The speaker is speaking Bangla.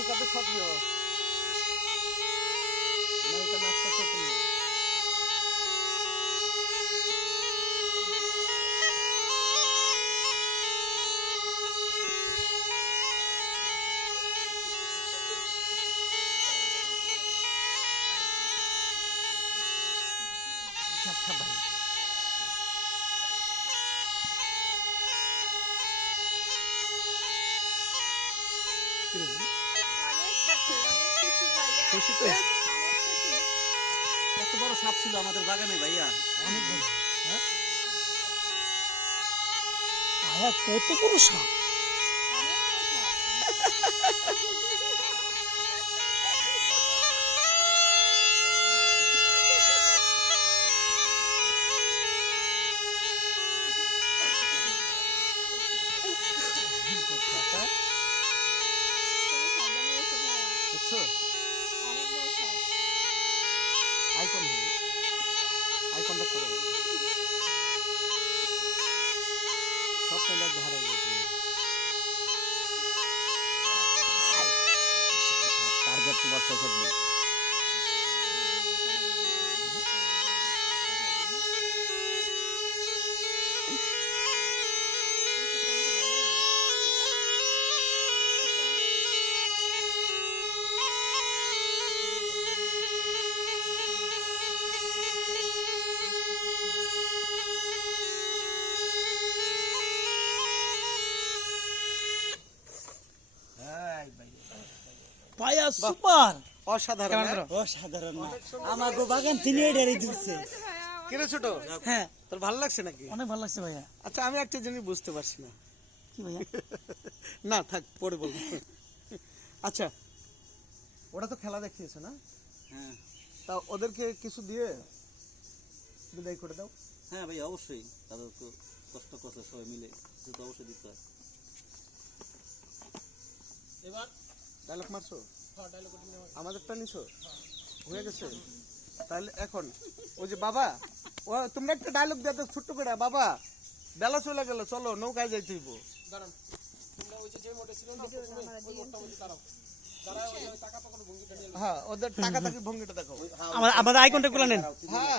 নাই কত সক্রিয় নাই তো নাচটা সক্রিয় আচ্ছা ভাই খুশি তো এত বড় সাপ ছিল আমাদের বাগানে ভাইয়া, অনেক বড় হ্যাঁ আবার কত বড় সাপ! বুঝছো আইকন হবে আইকনটা করে সব পেলার ধারা গেছে টার্গেট তোমার চোখের দিকে ভাইয়া সুপার অসাধারণ অসাধারণ! আমার বাগান তিনি এটারই দিচ্ছে। কিরে ছোট হ্যাঁ, তোর ভালো লাগছে নাকি অনেক ভালো লাগছে ভাইয়া। আচ্ছা আমি একটা জিনিস বুঝতে পারছি না কি ভাইয়া? না থাক পরে বলবো আচ্ছা ওরা তো খেলা দেখিয়েছে না হ্যাঁ তা ওদেরকে কিছু দিয়ে বিদায় করে দাও হ্যাঁ ভাইয়া অবশ্যই, তাদের তো কষ্ট করছে সবাই মিলে, কিছু তো অবশ্যই দিতে হয়। ডায়লগ মারছো আমাদেরটা নিছো হয়ে গেছে তাহলে এখন ওই যে বাবা ও তোমরা একটা ডায়লগ দাও তো ছোট্ট করে বাবা বেলা চলে গেল চলো নৌকায় যাইতে হইব হ্যাঁ ওদের টাকা টাকি ভঙ্গিটা দেখো আমাদের আইকনটা খুলে নেন। হ্যাঁ